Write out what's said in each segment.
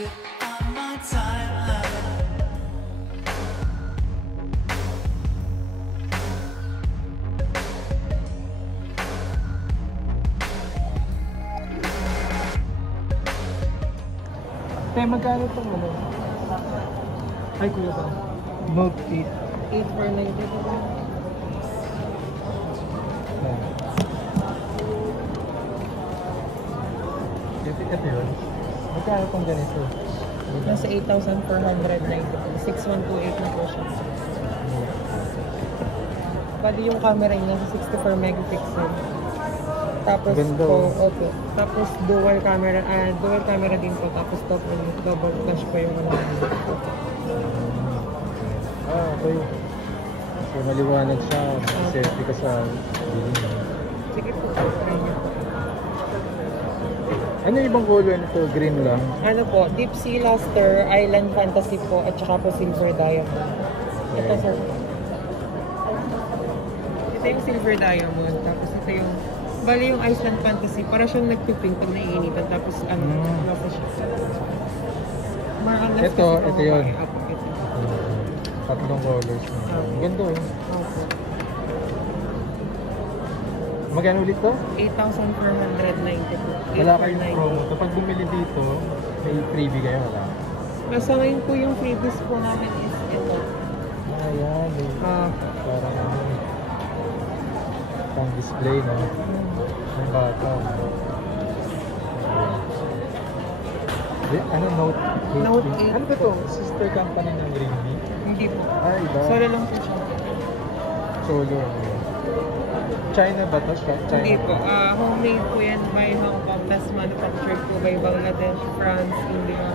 it on my timeline. Tay, magkano itong ano? Ay, kuya ba? Note 8. 8,490 po. Ito yun. Magkano itong ganito? Nasa 8,490 po. 6128 na po siya. Bali yung camera niya nasa 64 megapixel. Tapos Ganda, po, oh. opo. Tapos dual camera din po. Tapos double flash po yung ano. Okay. So, maliwanag siya. Selfie ka sa bilin. Sige po, try niyo po. Ano yung ibang color nito? Green lang? Ano po, Deep Sea Luster, Island Fantasy po, at saka po Silver Diamond. Ito sir. Ito yung Silver Diamond, tapos ito yung, bali yung Iceland Fantasy, para siyang nagpipink pag naiinitan, tapos ano, nasa siya. Ito yun. Apo, ito. Tatlong colors. Ganda eh. Opo. Magkano ulit to? 8,490 po. Wala kayong promo. Kapag bumili dito, may freebie kayo, wala? Nasa ngayon po yung freebies po namin is ito. Ayan. Parang pang display, no? Ang bata. Ano, Note 8? Note 8. Ano ba to? Sister company ng Realme? Hindi po. Ah, iba. Solo lang po siya. Solo. China ba to? China? Hindi po. Homemade po yan by Hong Kong. Tapos manufactured po by Bangladesh, France, India.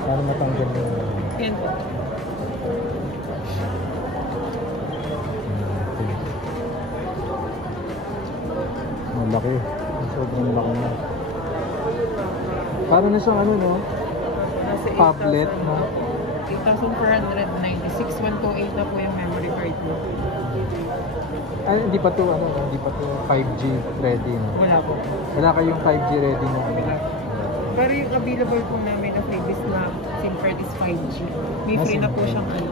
Paano matanggal yun? Yan po. Malaki. Sobrang laki na. Parang na siyang ano, no? Nasa Tablet, no? 8,490. 6128 na po yung memory card mo. Ay, hindi pa to, ano, hindi pa to 5G ready, no? Wala po. Wala kayong 5G ready, no? Wala. Pero yung available po namin na freebies na SIM card is 5G. May free na po siyang 1.5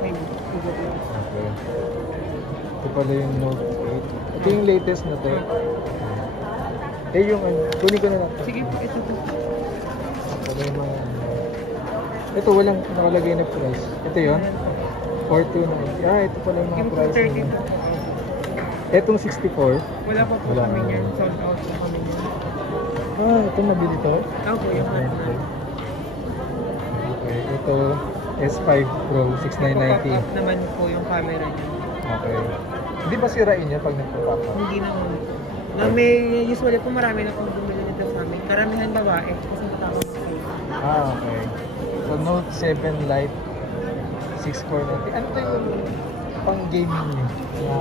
gigabytes. Okay. Ito pala yung Note 8. Ito yung latest na to. Eh, yung ano, kunin ko na lang. Sige po, ito po. Ito yung mga, ito walang nakalagay na price. Ito yun? 429. Ah, ito pala yung mga Yung price 230 nila. po. Etong 64. Wala pa po Wala. kami niyan. Sold out po kami niyan. Ah, ito nabili to. Ako yung ano. Okay, ito S5 Pro Pop 6990. up naman po yung camera niya. Okay. Hindi ba sirain niya pag nagpo-pop up? Hindi naman. Na may usually po marami na pong bumili nito sa amin. Karamihan babae kasi matawag ko kayo. Ah, okay. So Note 7 Lite 6490. Ano to yung pang gaming niya?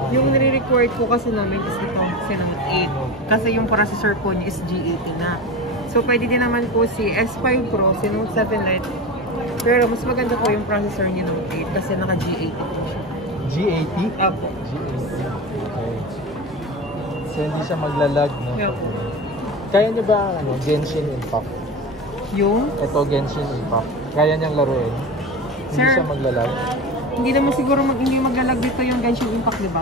Yung nire-record po kasi namin is itong Xenon 8. Kasi yung processor po niya is G80 na. So pwede din naman po si S5 Pro, si Note 7 Lite. Pero mas maganda po yung processor niya Note 8 kasi naka G80 po siya. G80? Apo. G80. Okay. So hindi siya maglalag, no? Yeah. Kaya niyo ba ano, Genshin Impact? Yung? Ito Genshin Impact. Kaya niyang laruin? Hindi Sir, siya maglalag? Hindi naman siguro hindi maglalag dito yung Genshin Impact, di ba?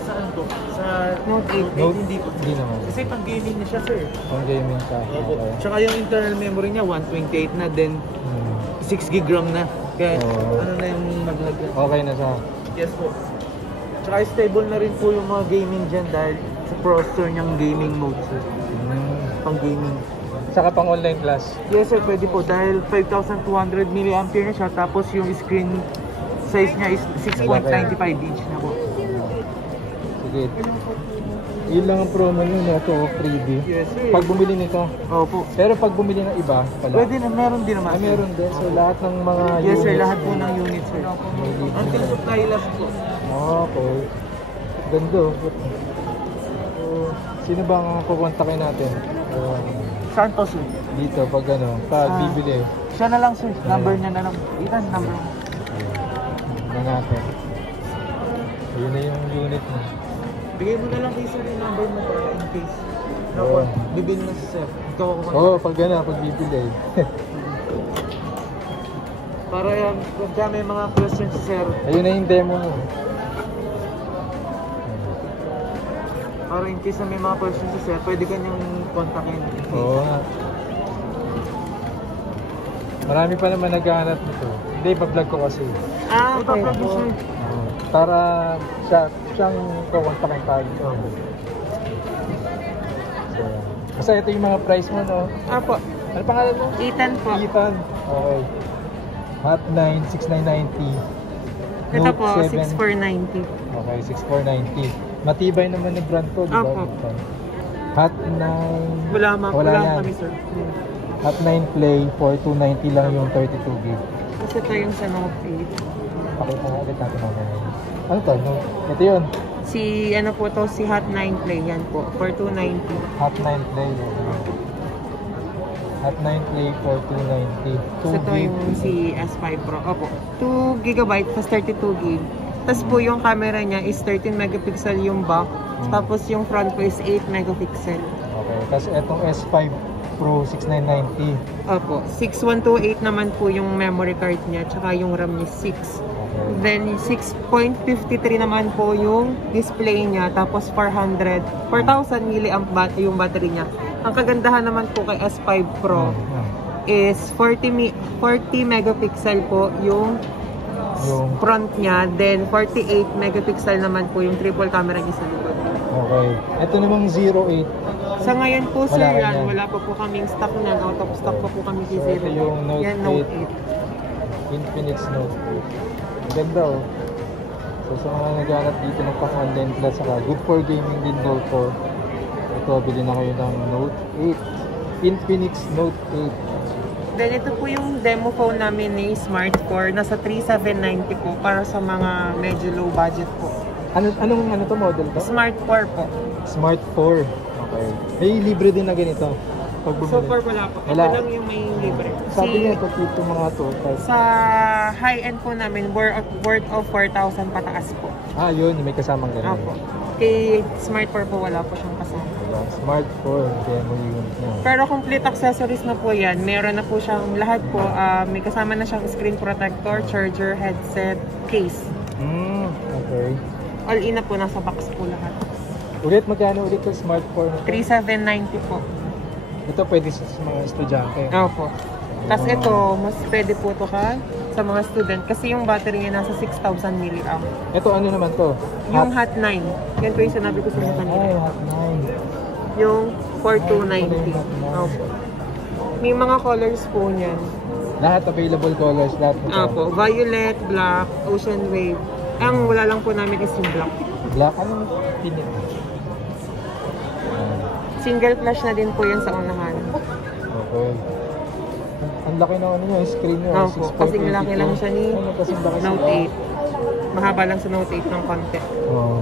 Saan to? Sa Note 8. Note? hindi po. Hindi naman. Kasi pang gaming na siya, sir. Pang gaming ka. Opo. Okay. Tsaka yung internal memory niya, 128 na, then Hmm. 6 gig RAM na. Kaya Oo. ano na yung maglagay. Okay na siya. Yes po. Tsaka stable na rin po yung mga gaming dyan dahil sa processor niyang gaming mode, sir. Pang gaming. Saka pang online class. Yes sir, pwede po dahil 5,200 mAh na siya tapos yung screen size niya is 6.95 inch na po. Sige. Yun lang ang promo nyo, no? Ito, freebie. Yes sir. Pag bumili nito. Opo. Pero pag bumili ng iba, pala. Pwede na, meron din naman. Ah, meron din. So, lahat ng mga Yes sir, units lahat po mo, ng units sir. may libre. Until supply last po. Okay. Ganda. So, sino bang kukontakin natin? Saan to sir? Dito, pag ano, pag Ah. bibili. Siya na lang sir, number niya na lang. Ilan number niya? Na natin. Yun na yung unit mo. Bigay mo na lang kay sir yung number mo para in case. Oo. Bibili na si sir. Ikaw ako. Oo, pag gano'n, pag bibili. Para yan, kung may mga questions si sir. Ayun na yung demo mo. Para in case na may mga questions si sir, pwede ka niyang kontakin. Oo nga. Marami pa naman naghahanap nito. Hindi, pa-vlog ko kasi. Ah, okay Ito, po. sir. Para siyang kukontakin tayo. So, basta ito yung mga price mo, no? Apo. Ano pangalan mo? Ethan po. Ethan. Okay. Hot 9, 6990. Ito Note po, 7. 6490. Okay, 6490. Matibay naman yung brand to, di ba? Opo. Hot 9. Wala yan. kami, sir. Hot 9 Play, 4290 lang yung 32 gig. Kasi ito yung sa Note 8. Pakita nga ulit natin mamaya. Ano to? No? Ito yun. Si, ano po to, si Hot 9 Play. Yan po, for 290. Hot 9 Play. Hot 9 Play, 4290. 2 So ito gig. yung si S5 Pro. Opo, 2 GB plus 32 gig. Tapos po yung camera niya is 13 megapixel yung back. Tapos yung front po is 8 megapixel. Okay. Tapos itong S5 Pro 6990. Opo, 6128 naman po yung memory card niya. Tsaka yung RAM niya 6. Okay. Then 6.53 naman po yung display niya. Tapos 4,000 mAh yung battery niya. Ang kagandahan naman po kay S5 Pro is 40 megapixel po yung front niya. Then 48 megapixel naman po yung triple camera niya sa likod. Okay. Ito namang 08. Sa ngayon po, sir, Wala yan, ganyan. wala pa po kaming stock niyan. Out of stock pa po kami kay So, Zero. ito yung Note Yan, Note 8. Infinix Note 8. Ganda oh. So sa mga naghanap dito ng pang-online class, saka good for gaming din daw to. Ito, bili na kayo ng Note 8. Infinix Note 8. Then ito po yung demo phone namin ni Smart 4. Nasa 3790 po para sa mga medyo low budget po. Anong to model to? Smart 4 po. Smart 4. Okay. May libre din na ganito. Pag bumili. So far wala po. Ito Wala. lang yung may libre. Sabi niya ito dito mga to. Sa high-end po namin, worth of 4,000 pataas po. Ah, yun. May kasamang ganun. Apo. Kay Smart 4 po wala po siyang kasama. Diba? Smart 4. Demo unit niya. Pero complete accessories na po yan. Meron na po siyang lahat po. May kasama na siyang screen protector, charger, headset, case. Okay. All in na po, nasa box po lahat. Ulit, magkano ulit yung Smart 4 na to? 3790 po. Ito pwede sa mga estudyante. Opo. Tapos ito, mas pwede po ito sa mga student kasi yung battery niya nasa 6,000 mAh. Ito ano naman to? Yung Hot 9. Yan po yung sinabi ko sa inyo kanina. Ay, Hot 9. Yung 4290. Opo. May mga colors po niyan. Lahat available colors, lahat ito. Opo. Violet, black, ocean wave. Ang wala lang po namin is yung black. Black, anong pinit? Single flash na din po yan sa unahan. Okay. Ang laki ng ano niya, screen niya. Opo. Kasing laki lang siya ni Ano, kasing laki Note siya. 8. Mahaba lang sa Note 8 ng konti. Oh.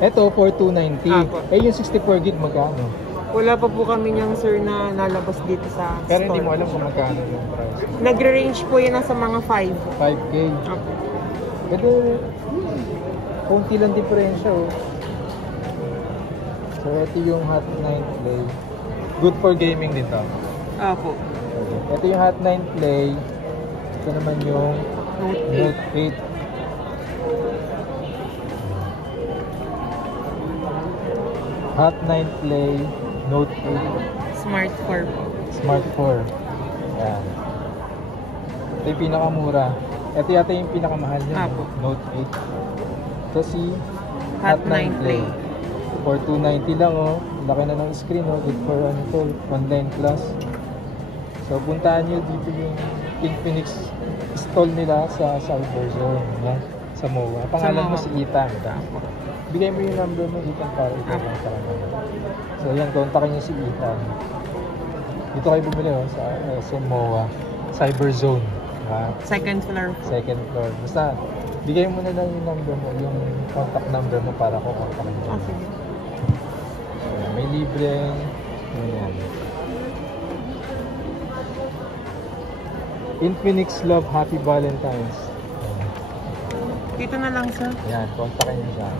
Ito, 4290. Opo. Eh, yung 64 gig magkano? Wala pa po kami niyang sir na nalabas dito sa Pero hindi store. mo alam kung magkano yung price. Nagre-range po yan nasa mga 5. 5K. Opo. Pero, konti lang diferensya oh. So, ito yung Hot 9 Play. Good for gaming din to. Opo. Okay. Ito yung Hot 9 Play. Ito naman yung Note 8. Note 8. Hot 9 Play, Note 8. Smart 4 po. Smart 4. Yan. Ito yung pinakamura. Ito yata yung pinakamahal niya. Apo. Note 8. Ito si Hot 9 Play. For 290 lang oh. Laki na ng screen oh. Good for ano to, online class. So puntahan nyo dito yung Infinix stall nila sa Cyberzone. Yan. Sa MOA. Pangalan mo MOA. si Ethan. Bigay mo yung number mo Ethan para ito lang sa kanila. So yan, kontakin nyo si Ethan. Dito kayo bumili oh, sa MOA. Cyberzone. Second floor po. Second floor. Basta, bigay mo na lang yung number mo, yung contact number mo para ko kontakin mo. Ah, sige. So, may libreng, ayan. Infinix Love Happy Valentine's. Dito na lang sir. Ayan, kontakin nyo siya.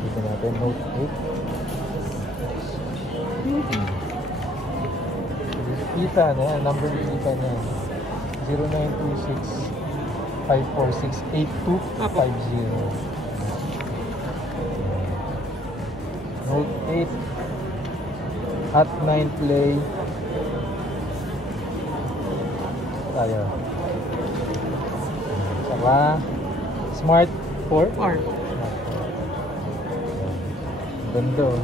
Dito natin, Note 8. Kita na yan, number kita na yan. 0926-546-8250. Note 8. At 9 Play. Tayo. Saka Smart 4. Or, Ganda oh.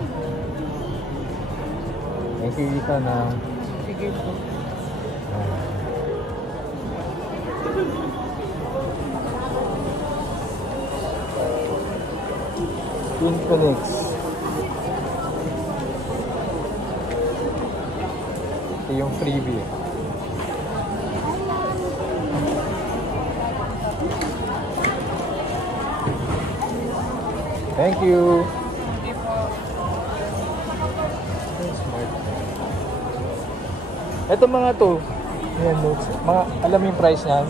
Nakikita na sige po. Infinix. Ito yung freebie. Thank you. Ito mga to, yan notes. Mga, alam mo yung price niyan?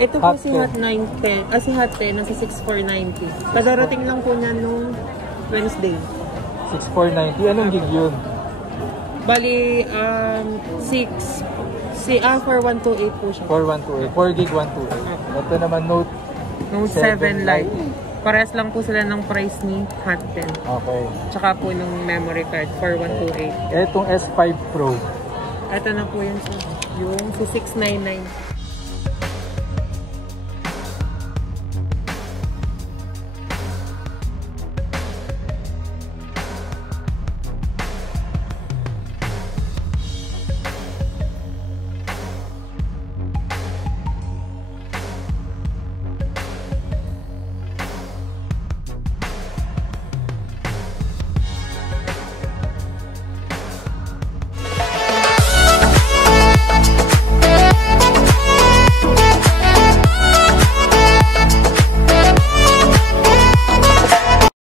Ito po Hot si 10. Hot 910, si Hot 10 nasa 6,490. Kadarating lang po niya nung Wednesday. 6,490. Anong gig yun? Bali, 4128 po siya. 4128. 4 gig 128. Ito naman Note Note 7 Lite. Parehas lang po sila ng price ni Hot 10. Okay. Tsaka po ng memory card, 4128. Etong S5 Pro. Ito na po yun sir. Yung si 699.